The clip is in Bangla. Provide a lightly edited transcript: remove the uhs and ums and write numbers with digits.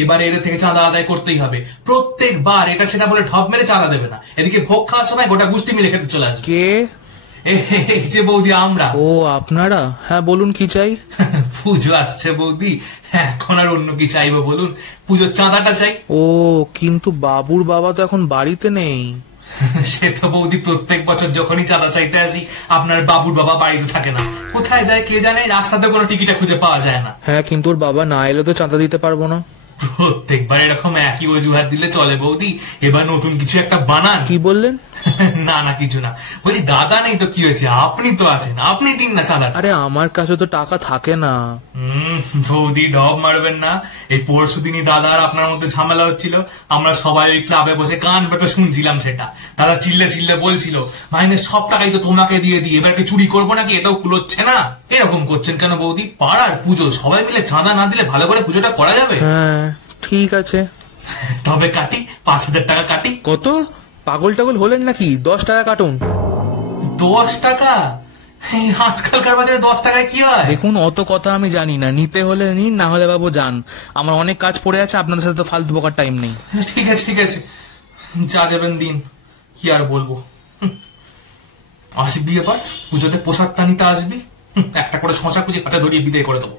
এবারে এদের থেকে চাঁদা আদায় করতেই হবে। প্রত্যেকবার এটা সেটা বলে ঢপ মেরে চাঁদা দেবে না, এদিকে ভোগ খাওয়ার সময় গোটা গুষ্টি মিলে খেতে চলে আসবে। কে? এই যে বৌদি, আমরা। ও আপনারা? হ্যাঁ বলুন, কি চাই? পুজো আসছে বৌদি, এখন আর অন্য কি চাইবো বলুন, পুজোর চাঁদাটা চাই। ও কিন্তু বাবুর বাবা তো এখন বাড়িতে নেই। সে তো বৌদি প্রত্যেক বছর যখনই চাঁদা চাইতে আসি আপনার বাবুর বাবা বাড়িতে থাকে না, কোথায় যায় কে জানে, রাস্তাতে কোনো টিকিটে খুঁজে পাওয়া যায় না। হ্যাঁ কিন্তু ওর বাবা না এলে তো চাঁদা দিতে পারবো না। প্রত্যেকবার এরকম একই অজুহাত দিলে চলে বৌদি, এবার নতুন কিছু একটা বানান। কি বললেন? না না কিছু না, বলছি দাদা নেই তো কি হয়েছে, আপনি তো আছেন, আপনি দিন না চাঁদা। আরে আমার কাছে তো টাকা থাকে না। বৌদি ঢপ মারবেন না, এই পরশু দিনই দাদা আর আপনার মধ্যে ঝামেলা হচ্ছিল, আমরা সবাই ওই ক্লাবে বসে কান পেতে শুনছিলাম সেটা। দাদা চিল্লে চিল্লে বলছিল, মাইনের সব টাকাই তো তোমাকে দিয়ে দিই, এবার কি চুরি করবো নাকি, এটাও কুলোচ্ছে না। এরকম করছেন কেন বৌদি? পাড়ার পুজো, সবাই মিলে চাঁদা না দিলে ভালো করে পুজোটা করা যাবে? হ্যাঁ ঠিক আছে, তবে কাটি, 5,000 টাকা কাটি। কত পাগল টাগল হলেন নাকি? 10 টাকা কাটুন। 10 টাকা? আজকালকার বাজারে 10 টাকায় কি হয়? দেখুন অত কথা আমি জানি না, নিতে হলে নিন, না হলে বাবু যান, আমার অনেক কাজ পড়ে আছে, আপনাদের সাথে তো ফালতু বকার টাইম নেই। ঠিক আছে ঠিক আছে, যা দেবেন দিন, কি আর বলবো। আসবি এবার পুজোতে প্রসাদ নিতে আসবি, একটা করে শশা খুঁজে পাটা ধরিয়ে বিদায় করে দেবো।